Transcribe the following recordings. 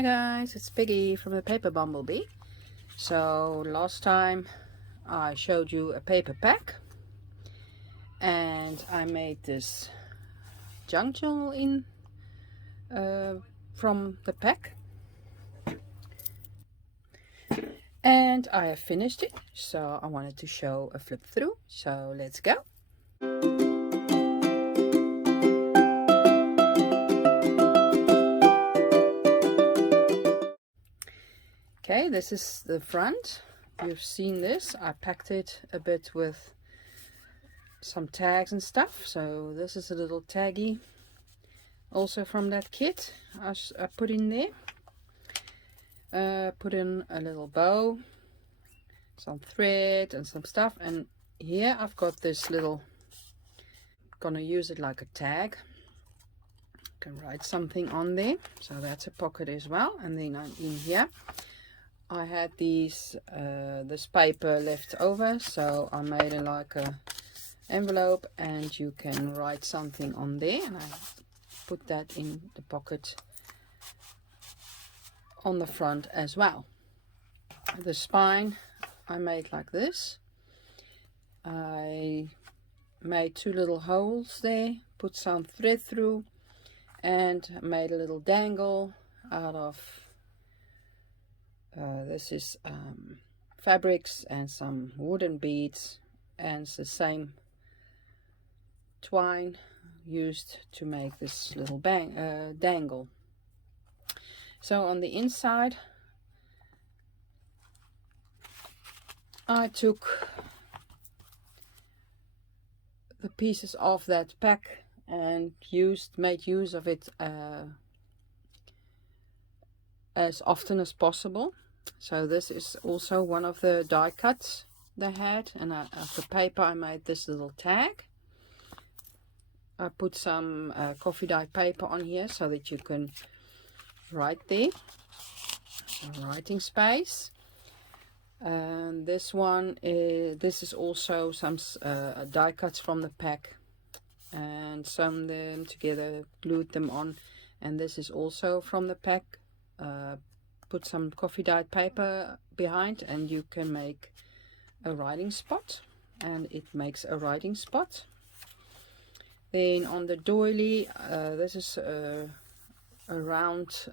Hi guys, it's Piggy from the paper Bumblebee. So last time I showed you a paper pack and I made this junk journal in from the pack, and I have finished it, so I wanted to show a flip through. So let's go. Okay, this is the front. You've seen this. I packed it a bit with some tags and stuff. So this is a little taggy, also from that kit I put in there. Put in a little bow, some thread and some stuff, and here I've got this little, gonna use it like a tag. Can write something on there, so that's a pocket as well. And then in here I had these this paper left over, so I made it like a envelope, and you can write something on there, and I put that in the pocket on the front as well. The spine I made like this. I made two little holes there, put some thread through, and made a little dangle out of this is fabrics and some wooden beads, and it's the same twine used to make this little dangle. So on the inside I took the pieces of that pack and made use of it as often as possible. So this is also one of the die cuts they had, and of the paper I made this little tag. I put some coffee dye paper on here so that you can write there, some writing space. And this one is also some die cuts from the pack, and sewn them together, glued them on. And this is also from the pack. Put some coffee dyed paper behind, and you can make a writing spot, and it makes a writing spot. Then on the doily, this is a round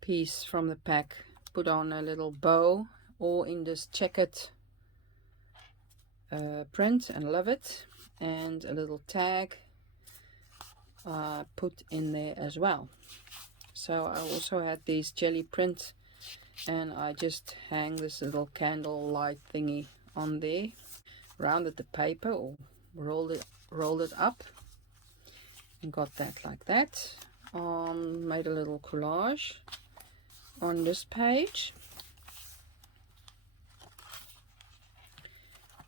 piece from the pack. Put on a little bow, all in this checkered print, and love it. And a little tag put in there as well. So I also had these jelly print, and I just hang this little candle light thingy on there. Rounded the paper, or rolled it up, and got that like that. Made a little collage on this page.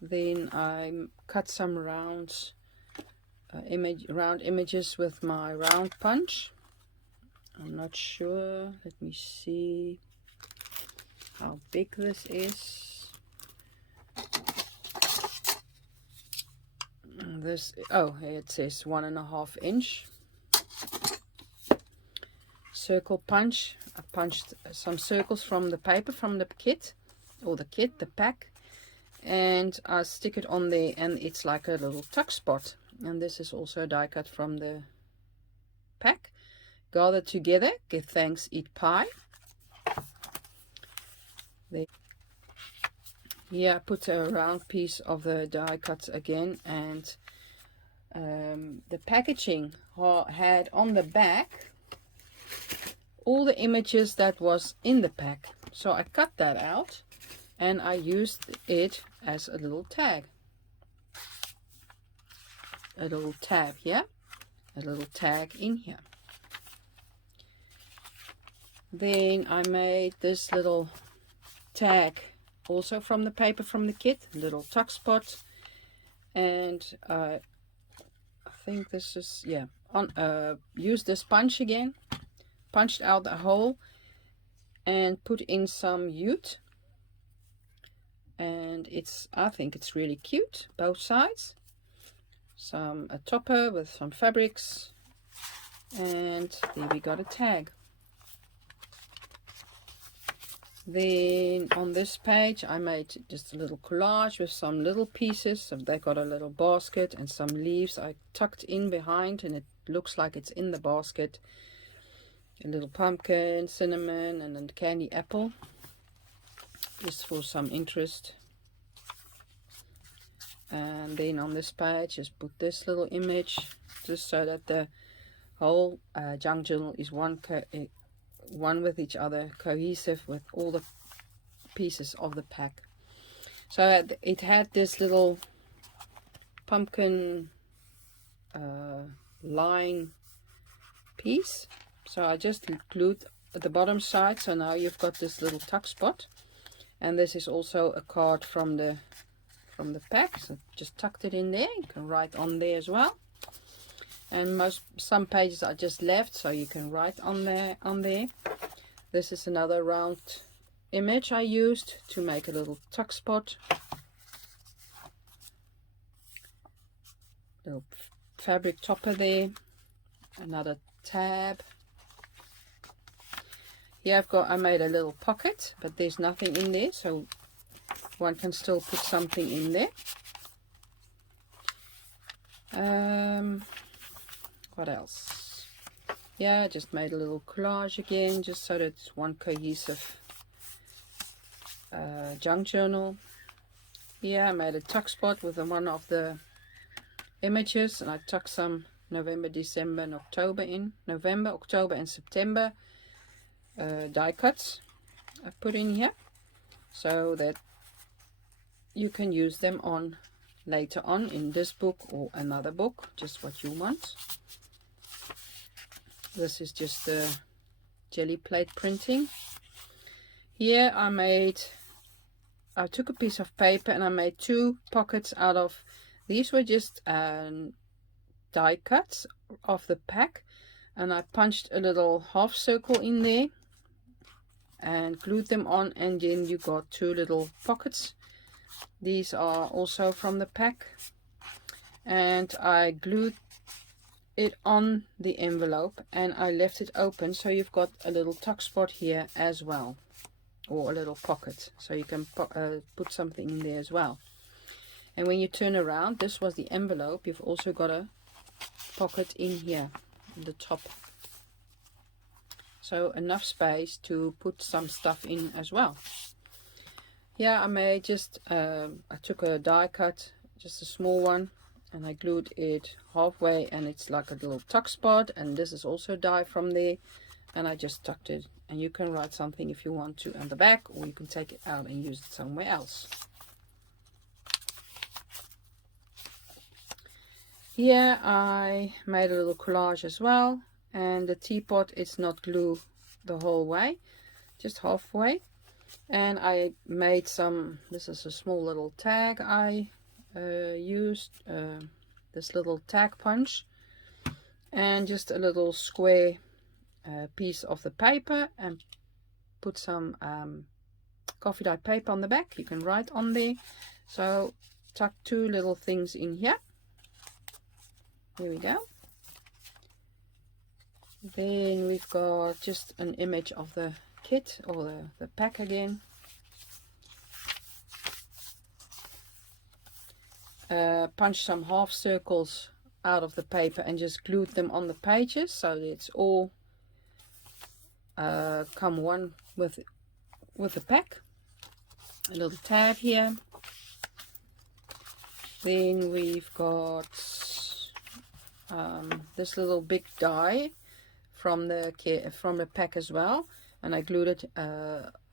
Then I cut some round images with my round punch. I'm not sure, let me see how big this is. This, oh, it says 1.5 inch. Circle punch. I punched some circles from the paper from the kit, or the pack, and I stick it on there, and it's like a little tuck spot. And this is also a die cut from the pack. Gather together, give thanks, eat pie. Here I put a round piece of the die cut again, and the packaging had on the back all the images that was in the pack. So I cut that out, and I used it as a little tag. A little tab here, a little tag in here. Then I made this little tag also from the paper from the kit, little tuck spot, and I think this is, yeah, use this punch again, punched out a hole and put in some jute, and I think it's really cute, both sides. A topper with some fabrics, And there we got a tag. Then on this page I made just a little collage with some little pieces. So they got a little basket and some leaves I tucked in behind, and it looks like it's in the basket. A little pumpkin, cinnamon, and a candy apple, just for some interest. And then on this page just put this little image, just so that the whole junk journal is one with each other, cohesive with all the pieces of the pack. So it had this little pumpkin line piece, so I just glued at the bottom side. So now you've got this little tuck spot, and this is also a card from the pack, so just tucked it in there. You can write on there as well. And some pages are just left, so you can write on there. This is another round image I used to make a little tuck spot. Little fabric topper there. Another tab. Here I made a little pocket, but there's nothing in there, so one can still put something in there. What else? Yeah, I just made a little collage again, just so that it's one cohesive junk journal. Here I made a tuck spot with one of the images, and I tucked some November, December and October in. November, October and September die cuts I put in here, so that you can use them on later on in this book or another book, just what you want. This is just the jelly plate printing. Here I took a piece of paper and I made two pockets out of, these were just die cuts of the pack, and I punched a little half circle in there and glued them on, and then you got two little pockets. These are also from the pack, and I glued it on the envelope and I left it open, so you've got a little tuck spot here as well, or a little pocket, so you can put something in there as well. And when you turn around, this was the envelope, you've also got a pocket in here in the top, so enough space to put some stuff in as well. Yeah, I made just I took a die cut, just a small one, and I glued it halfway, and it's like a little tuck spot, and this is also die from there, and I just tucked it. And you can write something if you want to on the back, or you can take it out and use it somewhere else. Here I made a little collage as well, and the teapot is not glue the whole way, just halfway. And I made some, this is a small little tag I used, this little tag punch, and just a little square piece of the paper, and put some coffee dye paper on the back. You can write on there. So tuck two little things in here. There we go. Then we've got just an image of the kit, or the pack again. Punch some half circles out of the paper and just glued them on the pages, so that it's all come one with the pack. A little tab here. Then we've got this little big die from the pack as well, and I glued it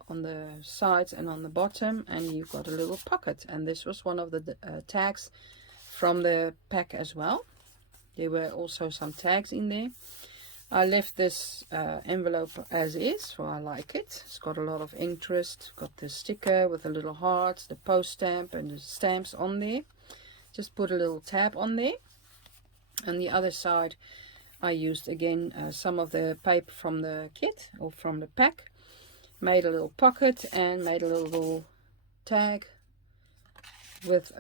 on the sides and on the bottom, and you've got a little pocket. And this was one of the tags from the pack as well. There were also some tags in there. I left this envelope as is, for I like it. It's got a lot of interest. Got the sticker with the little hearts, the post stamp and the stamps on there. Just put a little tab on there. And the other side I used again some of the paper from the kit, or from the pack. Made a little pocket and made a little tag with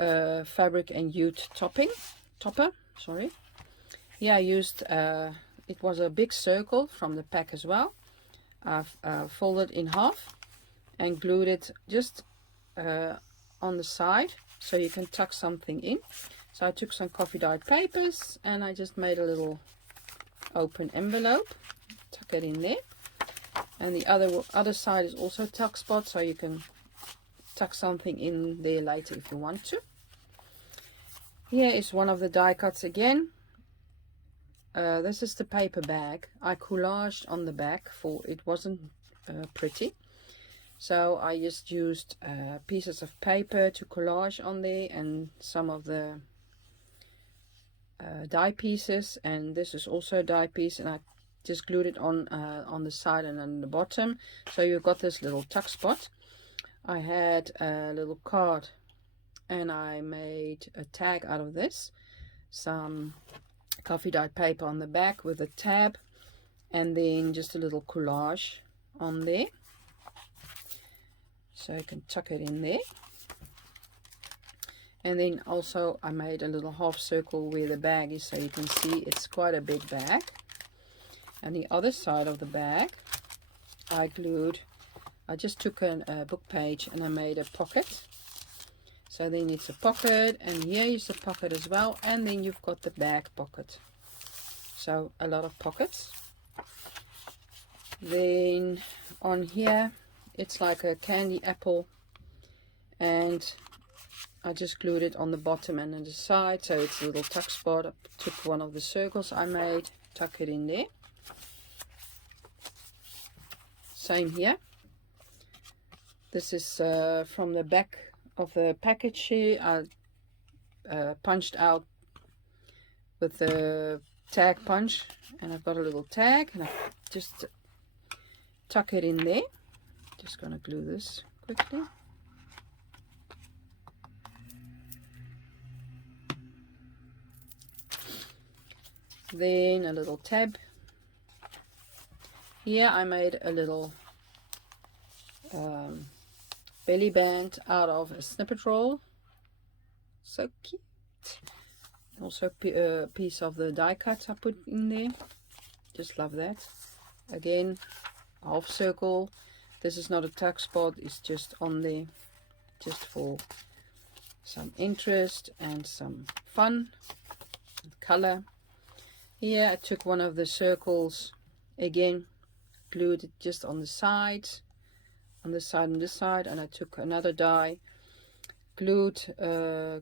fabric and jute topper. Sorry. Yeah, I used it was a big circle from the pack as well. I've folded in half and glued it just on the side so you can tuck something in. So I took some coffee dyed papers and I just made a little open envelope, tuck it in there. And the other side is also tuck spot, so you can tuck something in there later if you want to. Here is one of the die cuts again. This is the paper bag. I collaged on the back, for it wasn't pretty. So I just used pieces of paper to collage on there and some of the die pieces, and this is also a die piece, and I just glued it on the side and on the bottom, so you've got this little tuck spot. I had a little card and I made a tag out of this, some coffee dyed paper on the back with a tab, and then just a little collage on there, so you can tuck it in there. And then also I made a little half circle where the bag is, so you can see it's quite a big bag. And the other side of the bag I just took a book page and I made a pocket. So then it's a pocket, and here is a pocket as well, and then you've got the bag pocket. So a lot of pockets. Then on here it's like a candy apple, and I just glued it on the bottom and on the side, so it's a little tuck spot. I took one of the circles I made, tuck it in there. Same here. This is from the back of the package here. I punched out with the tag punch, and I've got a little tag, and I just tuck it in there. Just gonna glue this quickly. Then a little tab. Here I made a little belly band out of a snippet roll. So cute. Also a piece of the die cut I put in there. Just love that. Again, half circle. This is not a tuck spot, it's just on there, just for some interest and some fun and color. Here I took one of the circles again, glued it just on the sides, on this side and this side, and I took another die, glued a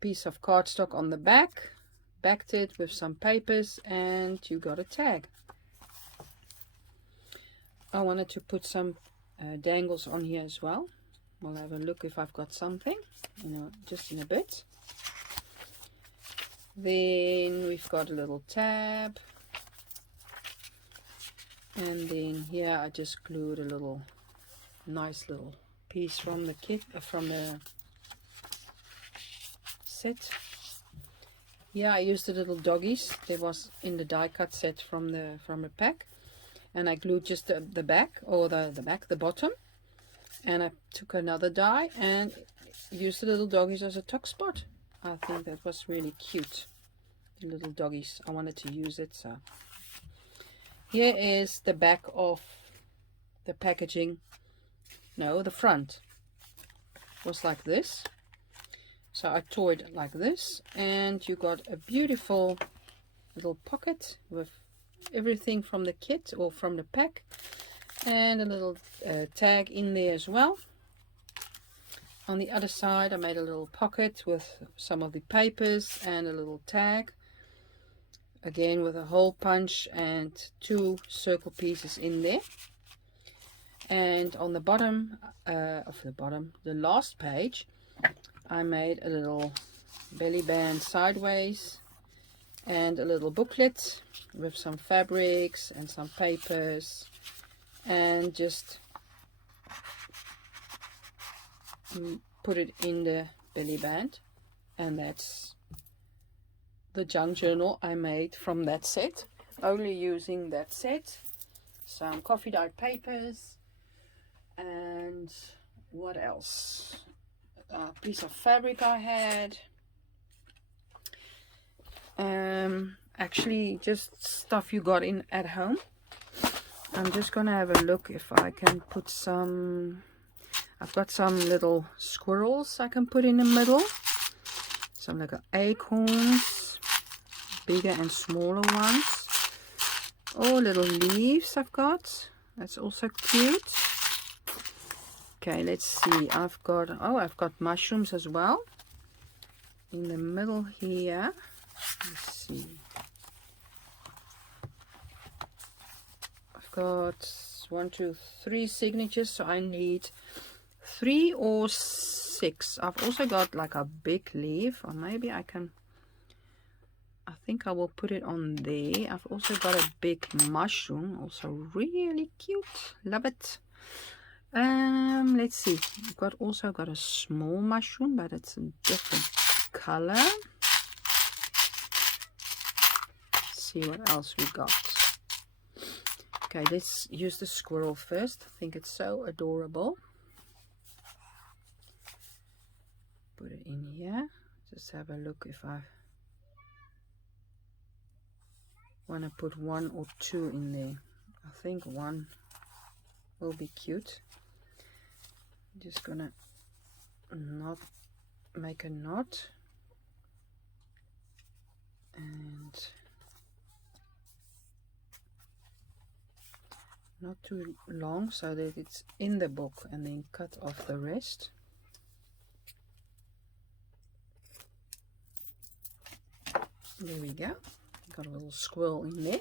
piece of cardstock on the back, backed it with some papers, and you got a tag. I wanted to put some dangles on here as well. We'll have a look if I've got something, just in a bit. Then we've got a little tab, and then here I just glued a little nice little piece from the kit, from the set. Yeah, I used the little doggies. They was in the die cut set from the pack, and I glued just the back, or the bottom, and I took another die and used the little doggies as a tuck spot. I think that was really cute, the little doggies. I wanted to use it. So here is the back of the packaging. No, the front was like this. So I tore it like this, and you got a beautiful little pocket with everything from the kit or from the pack, and a little tag in there as well. On the other side I made a little pocket with some of the papers and a little tag, again with a hole punch and 2 circle pieces in there. And on the bottom the last page, I made a little belly band sideways and a little booklet with some fabrics and some papers, and just put it in the belly band. And that's the junk journal I made from that set, only using that set. Some coffee dyed papers, and what else, a piece of fabric I had. actually just stuff you got in at home. I'm just gonna have a look if I can put some. I've got some little squirrels I can put in the middle. Some little acorns, bigger and smaller ones. Oh, little leaves I've got. That's also cute. Okay, let's see. I've got mushrooms as well. In the middle here. Let's see. I've got 1, 2, 3 signatures, so I need 3 or 6. I've also got like a big leaf, or maybe I think I will put it on there. I've also got a big mushroom, also really cute. Love it. Let's see. I've also got a small mushroom, but it's a different color. Let's see what else we got. Okay, let's use the squirrel first. I think it's so adorable. Put it in here. Just have a look if I want to put 1 or 2 in there. I think 1 will be cute. I'm just gonna make a knot and not too long so that it's in the book, and then cut off the rest. There we go. Got a little squirrel in there.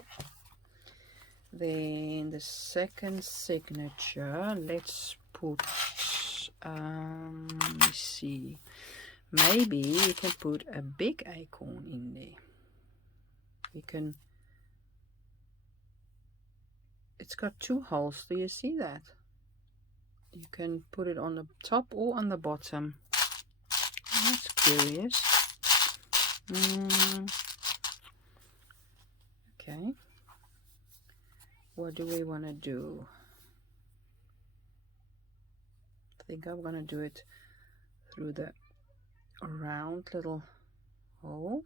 Then the second signature, let's put let me see, maybe you can put a big acorn in there. You can, it's got 2 holes, do you see that? You can put it on the top or on the bottom. That's curious. Okay, what do we want to do? I think I'm going to do it through the round little hole.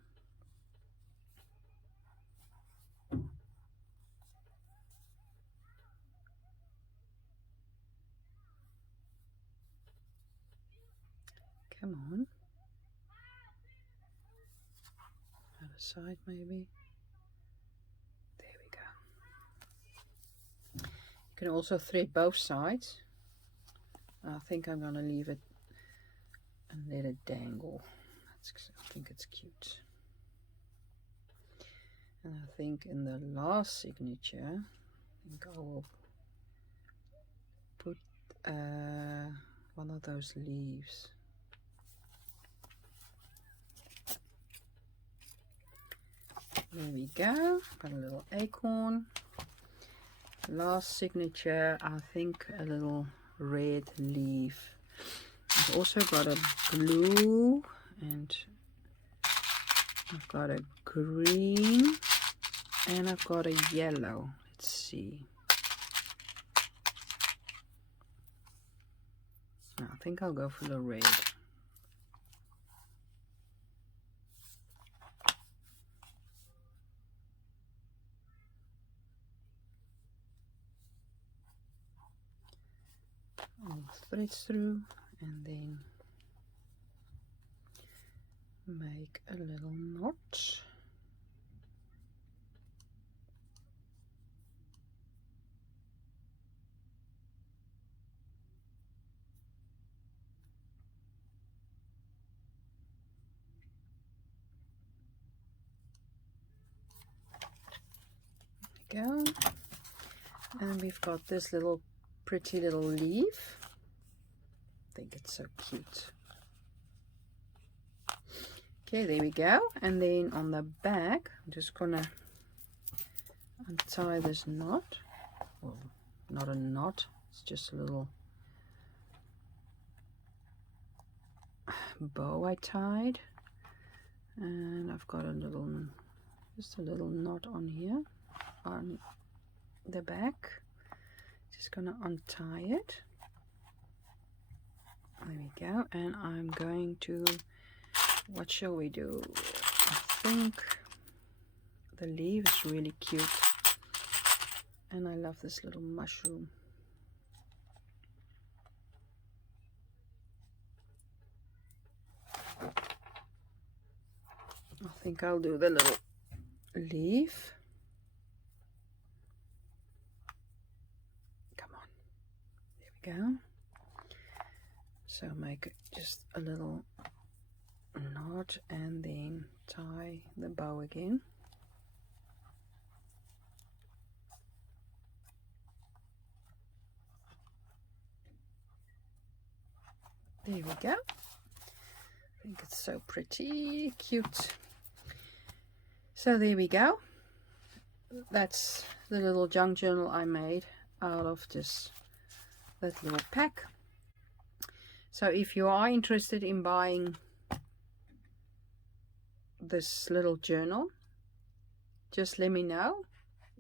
Come on. Other side maybe. There we go. You can also thread both sides. I think I'm going to leave it and let it dangle. I think it's cute. And I think in the last signature, I think I will put one of those leaves. There we go. Got a little acorn. Last signature, I think a little red leaf. I've also got a blue, and I've got a green, and I've got a yellow. Let's see. No, I think I'll go for the red. All threads through, and then make a little knot. There we go. And we've got this little pretty little leaf. I think it's so cute. Okay, there we go. And then on the back, I'm just gonna untie this knot. Well, not a knot, it's just a little bow I tied. And I've got just a little knot on here on the back. Just gonna untie it. There we go. And I'm going to, what shall we do? I think the leaf is really cute. And I love this little mushroom. I think I'll do the little leaf. Come on. There we go. So make just a little knot and then tie the bow again. There we go. I think it's so pretty cute. So there we go. That's the little junk journal I made out of that little pack. So if you are interested in buying this little journal, just let me know.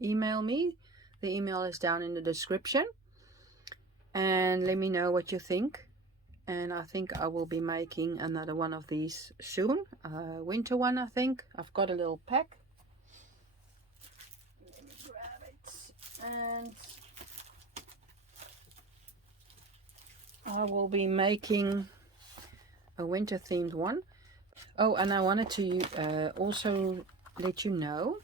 Email me. The email is down in the description. And let me know what you think. And I think I will be making another one of these soon. Winter one, I think. I've got a little pack. Let me grab it. And I will be making a winter themed one. Oh, and I wanted to also let you know,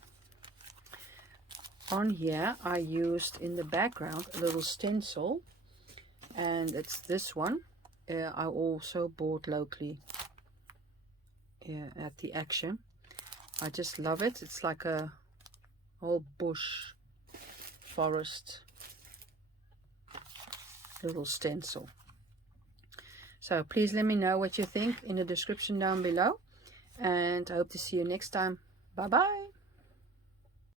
on here I used in the background a little stencil, and it's this one. I also bought locally at the Action. I just love it. It's like a whole bush forest little stencil. So please let me know what you think in the description down below, and I hope to see you next time. Bye bye.